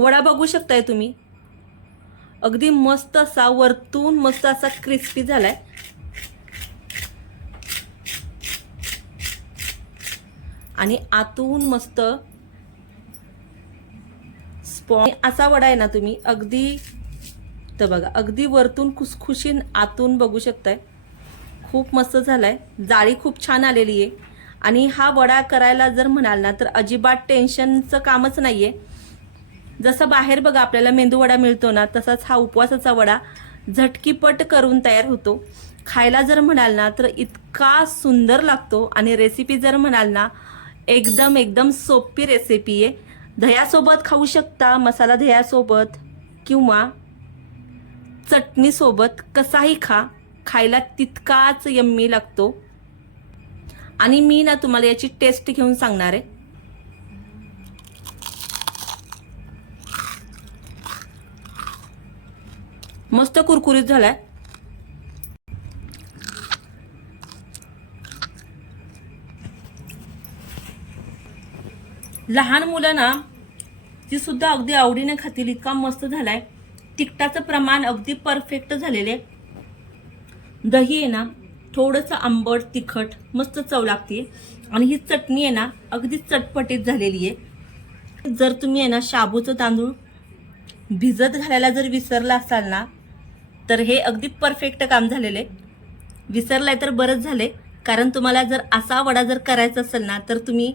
वडा बघू शकताय तुम्ही. अगदी मस्त असा वरतून मस्त असा क्रिस्पी झालाय. आणि आतून मस्त स्पॉ असा वडा आहे ना तुम्ही अगदी तर बघा अगदी वरतून खुसखुशीन आतून बघू शकताय. खूप मस्त झालाय. जाळी खूप छान आलेली आहे. आणि हा वडा करायला जर म्हणाल ना तर अजिबात टेन्शनचं कामच नाहीये. जसं बाहेर बघा आपल्याला मेंदूवडा मिळतो ना तसाच हा उपवासाचा वडा झटकीपट करून तयार होतो. खायला जर म्हणाल ना तर इतका सुंदर लागतो. आणि रेसिपी जर म्हणाल ना एकदम एकदम सोपी रेसिपी आहे. दह्यासोबत खाऊ शकता मसाला दह्यासोबत किंवा चटणीसोबत कसाही खा खायला तितकाच यम्मी लागतो. आणि मी ना तुम्हाला याची टेस्ट घेऊन सांगणार आहे. मस्त कुरकुरीत झालाय. लहान मुलं ना ती सुद्धा अगदी आवडीने खातील इतका मस्त झालाय. तिखटाचं प्रमाण अगदी परफेक्ट झालेले. दही आहे ना थोडंसं आंबट तिखट मस्त चव लागते आणि ही चटणी आहे ना अगदी चटपटीत झालेली आहे. जर तुम्ही आहे ना शाबूचं तांदूळ भिजत घालायला जर विसरला असाल ना तर हे अगदी परफेक्ट काम झालेले. विसरलाय तर बरंच झाले. कारण तुम्हाला जर असा वडा जर करायचा असेल ना तर तुम्ही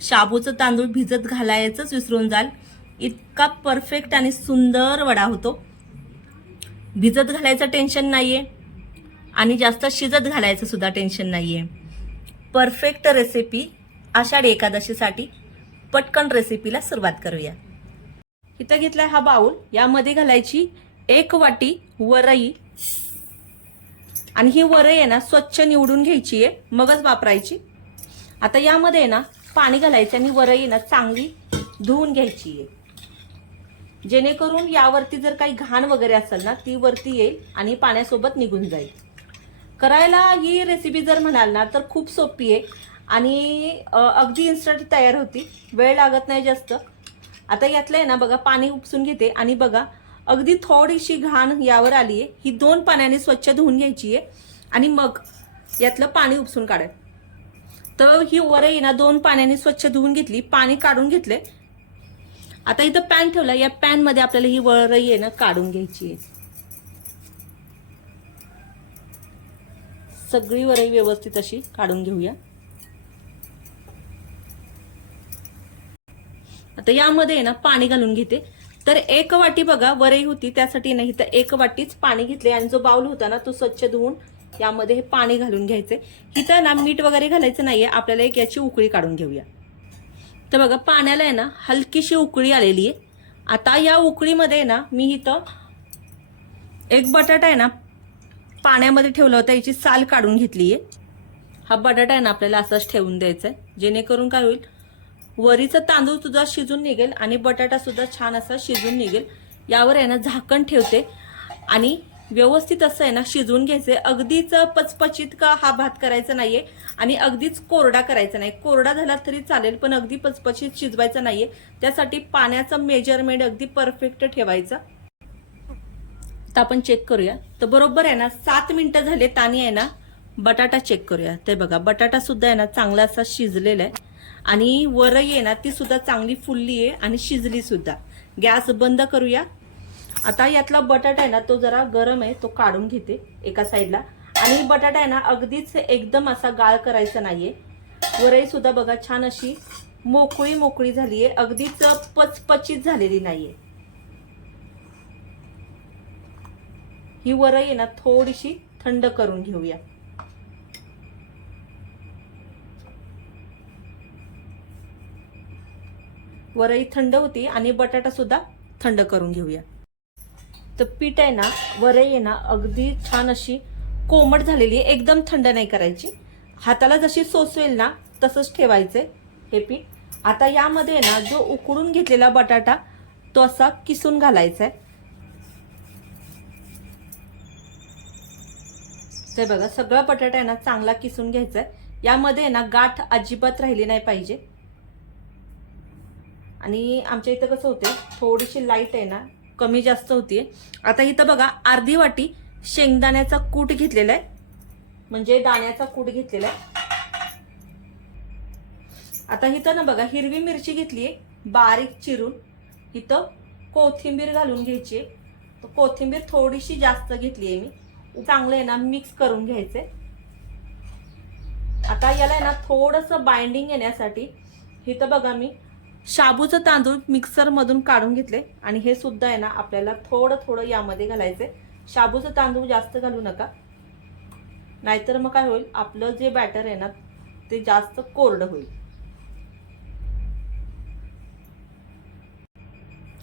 शाबूचं तांदूळ भिजत घालायचंच विसरून जाल. इतका परफेक्ट आणि सुंदर वडा होतो. भिजत घालायचं टेन्शन नाही आहे आणि जास्त शिजत घालायचं सुद्धा टेन्शन आहे परफेक्ट रेसिपी आषाढी एकादशीसाठी. पटकन रेसिपीला सुरुवात करूया. इथं घेतलाय हा बाऊल यामध्ये घालायची एक वाटी वरई. आणि ही वरई आहे ना स्वच्छ निवडून घ्यायची आहे मगच वापरायची. आता यामध्ये आहे ना पाणी घालायचं आणि वरई ना चांगली धुवून घ्यायची आहे. जेणेकरून यावरती जर काही घाण वगैरे असेल ना ती वरती येईल आणि पाण्यासोबत निघून जाईल. करायला ही रेसिपी जर म्हणाल ना तर खूप सोपी आहे. आणि अगदी इन्स्टंट तयार होती. वेळ लागत नाही जास्त. आता यातलं आहे ना बघा पाणी उपसून घेते. आणि बघा अगदी थोडीशी घाण यावर आली आहे ही दोन पाण्याने स्वच्छ धुवून घ्यायची आहे आणि मग यातलं पाणी उपसून काढाय तर ही वरई ना दोन पाण्याने स्वच्छ धुवून घेतली पाणी काढून घेतले आता इथं पॅन ठेवला या पॅनमध्ये आपल्याला ही वरई आहे ना काढून घ्यायची आहे सगळी वरई व्यवस्थित अशी काढून घेऊया. आता यामध्ये आहे ना पाणी घालून घेते. तर एक वाटी बघा वरई होती त्यासाठी नाही तर एक वाटीच पाणी घेतले आणि जो बाउल होता ना तो स्वच्छ धुवून यामध्ये हे पाणी घालून घ्यायचे इथं ना मीठ वगैरे घालायचं नाहीये आपल्याला एक याची उकळी काढून घेऊया. तर बघा पाण्याला आहे ना हलकीशी उकळी आलेली आहे. आता या उकळीमध्ये आहे ना मी इथं एक बटाटा आहे ना पाण्यामध्ये ठेवला होता याची साल काढून घेतली आहे हा बटाटा आहे ना आपल्याला असाच ठेवून द्यायचा आहे जेणेकरून काय होईल वरीचा तांदूळ सुद्धा शिजून निघेल आणि बटाटा सुद्धा छान असा शिजून निघेल. यावर आहे ना झाकण ठेवते. आणि व्यवस्थित असं आहे ना शिजवून घ्यायचे अगदीच पचपचित का हा भात करायचा नाहीये. आणि अगदीच कोरडा करायचा नाही. कोरडा झाला तरी चालेल पण अगदी पचपचित शिजवायचा नाहीये. त्यासाठी पाण्याचं मेजरमेंट अगदी परफेक्ट ठेवायचं. तर आपण चेक करूया. तर बरोबर आहे ना सात मिनिटं झाले तानी आहे ना बटाटा चेक करूया. ते बघा बटाटा सुद्धा आहे ना चांगला असा शिजलेला आहे. आणि वरई आहे ना ती सुद्धा चांगली फुलली आहे आणि शिजली सुद्धा. गॅस बंद करूया. आता यातला बटाटा आहे ना तो जरा गरम आहे तो काढून घेते एका साईडला. आणि बटाटा आहे ना अगदीच एकदम असा गाळ करायचा नाहीये. वरई सुद्धा बघा छान अशी मोकळी मोकळी झाली आहे. अगदीच पचपचित झालेली नाहीये. ही वरई आहे ना थोडीशी थंड करून घेऊया. वरई थंड होती आणि बटाटा सुद्धा थंड करून घेऊया. तर पीठ आहे ना वरई आहे ना अगदी छान अशी कोमट झालेली आहे. एकदम थंड नाही करायची. हाताला जशी सोसवेल ना तसंच ठेवायचे हे पीठ. आता यामध्ये आहे ना जो उकडून घेतलेला बटाटा तो असा किसून घालायचा आहे ते बघा सगळा बटाटा आहे ना चांगला किसून घ्यायचा आहे यामध्ये आहे ना गाठ अजिबात राहिली नाही पाहिजे. आणि आमच्या इथं कसं होते थोडीशी लाइट आहे ना कमी जास्त होतीये. आता इथं बघा अर्धी वाटी शेंगदाण्याचा कूट घेतलेला आहे. म्हणजे दाण्याचा कूट घेतलेला आहे. आता इथं ना बघा हिरवी मिरची घेतलीये बारीक चिरून. इथं कोथिंबीर घालून घ्यायची आहे. तर कोथिंबीर थोडीशी जास्त घेतली आहे मी. चांगलं आहे ना मिक्स करून घ्यायचंय. आता याला आहे ना थोडंसं बाइंडिंग येण्यासाठी इथं बघा मी शाबूचं तांदूळ मिक्सर मधून काढून घेतले आणि हे सुद्धा आहे ना आपल्याला थोडं थोडं यामध्ये घालायचे शाबूचं तांदूळ जास्त घालू नका. नाहीतर मग काय होईल आपलं जे बॅटर आहे ना ते जास्त कोरडं होईल.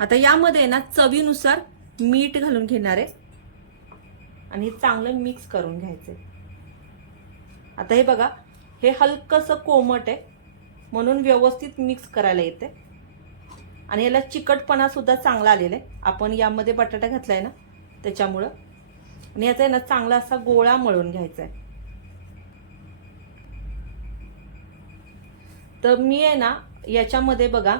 आता यामध्ये ना चवीनुसार मीठ घालून घेणार आहे. आणि हे चांगलं मिक्स करून घ्यायचं आता हे बघा हे हलकंसं कोमट आहे. म्हणून व्यवस्थित मिक्स करायला येते. आणि याला चिकटपणासुद्धा चांगला आलेला आहे. आपण यामध्ये बटाटा घातलाय ना त्याच्यामुळं. आणि याचा आहे ना चांगला असा गोळा मळून घ्यायचा आहे. तर मी आहे ना याच्यामध्ये बघा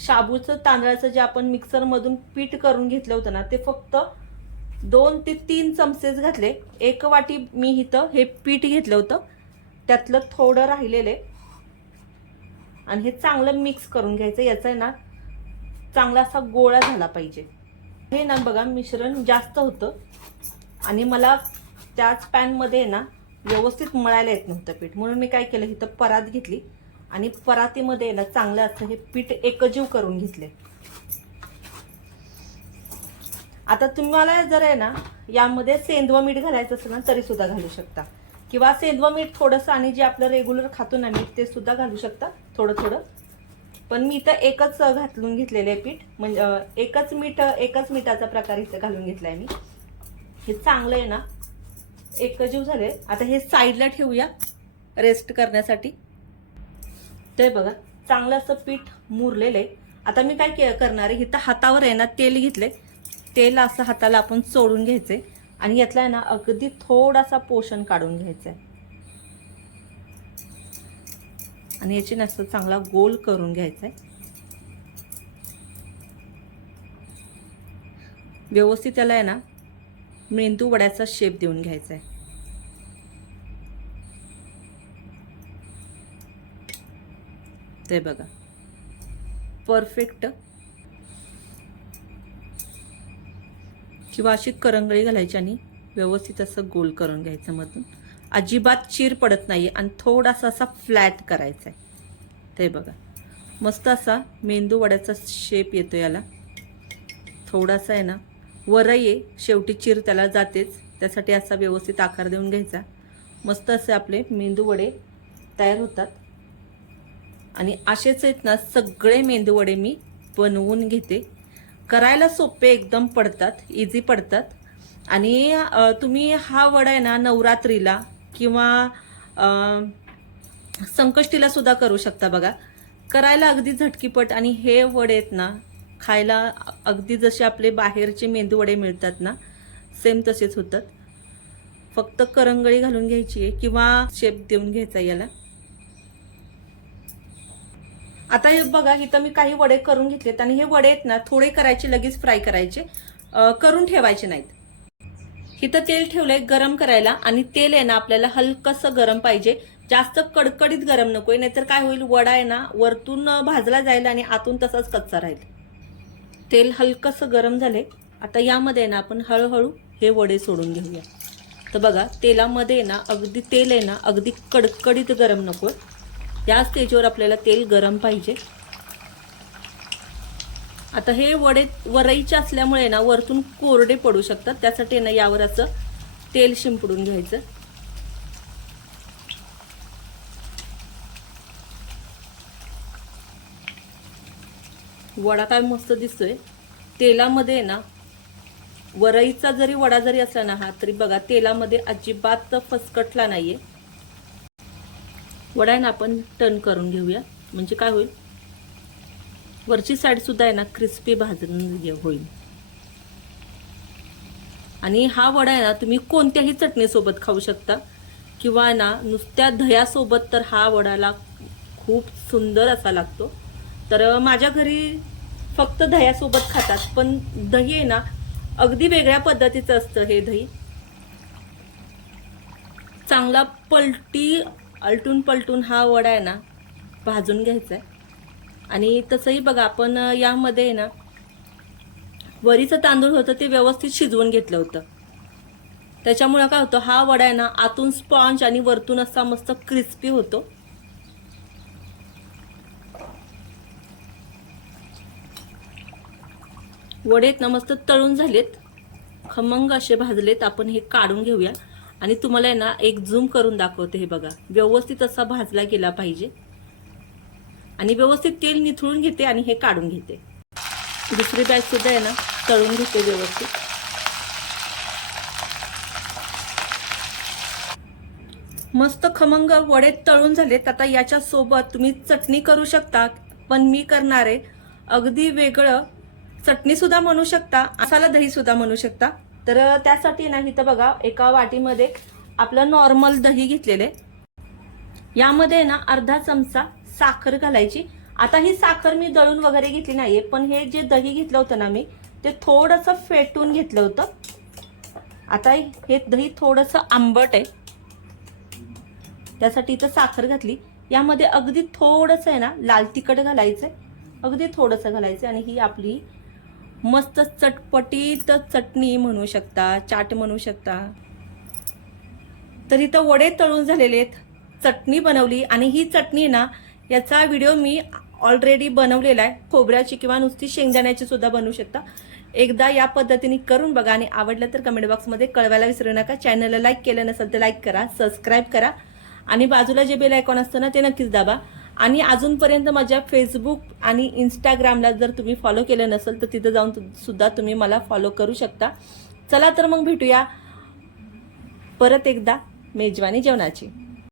शाबूचं तांदळाचं जे आपण मिक्सरमधून पीठ करून घेतलं होतं ना ते फक्त दोन ते तीन चमचेच घातले. एक वाटी मी इथं हे पीठ घेतलं होतं. त्यातलं थोडं राहिलेलं आहे. आणि हे चांगलं मिक्स करून घ्यायचं. याचा आहे ना चांगला असा गोळा झाला पाहिजे. हे ना बघा मिश्रण जास्त होतं. आणि मला त्याच पॅनमध्ये ना व्यवस्थित मळायला येत नव्हतं पीठ. म्हणून मी काय केलं इथं परात घेतली. आणि परातीमध्ये ना चांगलं असं हे पीठ एकजीव करून घेतले. आता तुम्हाला जर आहे ना यामध्ये सेंदवा मीठ घालायचं असेल ना तरी सुद्धा घालू शकता. किंवा सेंदव मीठ थोडंसं आणि जे आपलं रेग्युलर खातो ना मीठ ते सुद्धा घालू शकता थोडं थोडं. पण मी इथं एकच घातलून घेतलेलं आहे पीठ. म्हणजे एकच मीठ एकच मिठाचा प्रकार इथं घालून घेतलाय मी. हे चांगलं आहे ना. एकजीव झाले. आता हे साईडला ठेवूया रेस्ट करण्यासाठी. ते बघा चांगलं असं पीठ मुरलेलं आहे. आता मी काय के- करणार आहे? इथं हातावर आहे ना तेल घेतले तेल असं हाताला आपण चोळून घ्यायचे आणि यातला आहे ना अगदी थोडासा पोषण काढून घ्यायचा आहे आणि याची नसतं चांगला गोल करून घ्यायचा आहे व्यवस्थित त्याला आहे ना मेंदू वड्याचा शेप देऊन घ्यायचा आहे ते बघा. परफेक्ट किंवा अशी करंगळी घालायची आणि व्यवस्थित असं गोल करून घ्यायचं मधून. अजिबात चीर पडत नाही आणि थोडासा असा फ्लॅट करायचा आहे ते बघा. मस्त असा मेंदू वड्याचा शेप येतो याला. थोडासा आहे ना वरही आहे. शेवटी चीर त्याला जातेच. त्यासाठी असा व्यवस्थित आकार देऊन घ्यायचा. मस्त असे आपले मेंदू वडे तयार होतात. आणि असेच आहेत ना सगळे मेंदू वडे मी बनवून घेते. करायला सोपे एकदम पडतात इझी पडतात. आणि तुम्ही हा वडा आहे ना नवरात्रीला किंवा संकष्टीला सुद्धा करू शकता बघा. करायला अगदी झटकीपट आणि हे वडे आहेत ना खायला अगदी जसे आपले बाहेरचे मेंदू वडे मिळतात ना सेम तसेच होतात. फक्त करंगळी घालून घ्यायची आहे किंवा शेप देऊन घ्यायचा याला. आता हे बघा इथं मी काही वडे करून घेतलेत आणि हे वडे आहेत ना थोडे करायचे लगेच फ्राय करायचे. करून ठेवायचे नाहीत. इथं तेल ठेवलंय गरम करायला आणि तेल आहे ना आपल्याला हलकंसं गरम पाहिजे. जास्त कडकडीत गरम नकोय नाहीतर काय होईल वडा आहे ना वरतून भाजला जाईल आणि आतून तसाच कच्चा राहील. तेल हलकंसं गरम झाले आता यामध्ये आहे ना आपण हळूहळू हे वडे सोडून घेऊया. तर बघा तेलामध्ये आहे ना अगदी तेल आहे ना अगदी कडकडीत गरम नको या स्टेजवर आपल्याला तेल गरम पाहिजे. आता हे वडे वरईचे असल्यामुळे ना वरतून कोरडे पडू शकतात. त्यासाठी ना यावर असं तेल शिंपडून घ्यायचं. वडा काय मस्त दिसतोय. तेलामध्ये आहे ना वरईचा जरी वडा जरी असला ना हा तरी बघा तेलामध्ये अजिबात फसकटला नाहीये. वडा आहे ना आपण टर्न करून घेऊया. म्हणजे काय होईल? वरची साईडसुद्धा आहे ना क्रिस्पी भाजून होईल. आणि हा वडा आहे ना तुम्ही कोणत्याही चटणीसोबत खाऊ शकता. किंवा ना नुसत्या दह्यासोबत तर हा वडाला खूप सुंदर असा लागतो. तर माझ्या घरी फक्त दह्यासोबत खातात पण दही आहे ना अगदी वेगळ्या पद्धतीचं असतं हे दही. चांगला पलटी अलटून पलटून हा वडा आहे ना भाजून घ्यायचा आहे. आणि तसंही बघा आपण यामध्ये आहे ना वरीचं तांदूळ होतं ते व्यवस्थित शिजवून घेतलं होतं. त्याच्यामुळं काय होतं हा वडा आहे ना आतून स्पॉन्ज आणि वरतून असा मस्त क्रिस्पी होतो. वडे आहेत ना मस्त तळून झालेत. खमंग असे भाजलेत आपण हे काढून घेऊया. आणि तुम्हाला आहे ना एक झूम करून दाखवते हे बघा. व्यवस्थित असा भाजला गेला पाहिजे. आणि व्यवस्थित तेल निथळून घेते आणि हे काढून घेते. दुसरी बॅच सुद्धा आहे ना तळून घेते व्यवस्थित. मस्त खमंग वडे तळून झालेत. आता याच्या सोबत तुम्ही चटणी करू शकता पण मी करणारे अगदी वेगळं चटणी सुद्धा म्हणू शकता मसाला दही सुद्धा म्हणू शकता. तर त्यासाठी ना इथं बघा एका वाटीमध्ये आपलं नॉर्मल दही घेतलेले यामध्ये ना अर्धा चमचा साखर घालायची. आता ही साखर मी दळून वगैरे घेतली नाहीये पण हे जे दही घेतलं होतं ना मी ते थोडंसं फेटून घेतलं होतं. आता हे दही थोडंसं आंबट आहे. त्यासाठी इथं साखर घातली. यामध्ये अगदी थोडंसं आहे ना लाल तिखट घालायचं अगदी थोडंसं घालायचं आणि ही आपली मस्त चटपटीत चटणी म्हणू शकता चाट म्हणू शकता. तर इथं वडे तळून झालेले आहेत. चटणी बनवली आणि ही चटणी ना याचा व्हिडिओ मी ऑलरेडी बनवलेला आहे. खोबऱ्याची किंवा नुसती शेंगदाण्याची सुद्धा बनवू शकता. एकदा या पद्धतीने करून बघा आणि आवडलं तर कमेंट बॉक्समध्ये कळवायला विसरू नका. चॅनलला लाईक केलं नसेल तर लाईक करा सबस्क्राईब करा. आणि बाजूला जे बेल आयकॉन असतं ना ते नक्कीच दाबा. आणि अजूनपर्यंत माझ्या फेसबुक आणि इंस्टाग्रामला जर तुम्ही फॉलो केलं नसेल तर तिथं जाऊन सुद्धा तुम्ही मला फॉलो करू शकता. चला तर मग भेटूया परत एकदा मेजवानी जेवणाची.